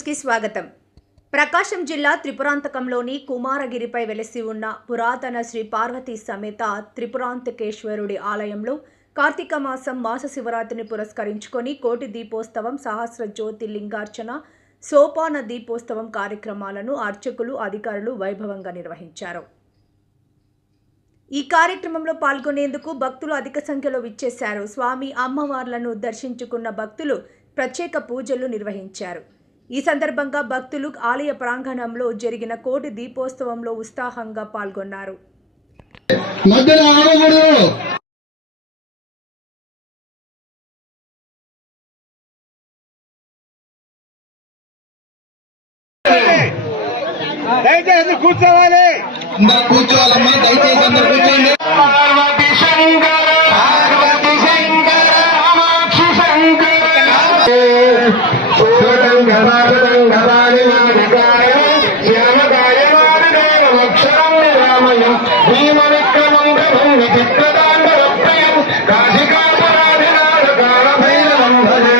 News కి స్వాగతం. ప్రకాశం జిల్లా త్రిపురాంతకంలోని కుమారగిరిపై వెలసి ఉన్న పురాతన శ్రీ పార్వతీ సమేత త్రిపురాంతకేశ్వరుడి ఆలయంలో కార్తీక మాసం మాస శివరాత్రిని పురస్కరించుకొని కోటి దీపోత్సవం, సహస్ర జ్యోతి లింగార్చన, సోపాన దీపోత్సవం కార్యక్రమాలను అర్చకులు, అధికారులు వైభవంగా నిర్వహించారు. ఈ కార్యక్రమంలో పాల్గొనేందుకు భక్తులు అధిక సంఖ్యలో విచ్చేశారు. స్వామి అమ్మవార్లను దర్శించుకున్న భక్తులు ప్రత్యేక పూజలు నిర్వహించారు. ఈ సందర్భంగా భక్తులు ఆలయ ప్రాంగణంలో జరిగిన కోటి దీపోత్సవంలో ఉత్సాహంగా పాల్గొన్నారు. దయచేసి కూర్చోవాలి, కూర్చోవాలమ్మా, దయచేసి అందరూ కూర్చోండి. పార్వతి శంకర, పార్వతి శంకర, కామాక్షి శంకర. కాశికాపురాధినాథ కాళభైరవం భజే.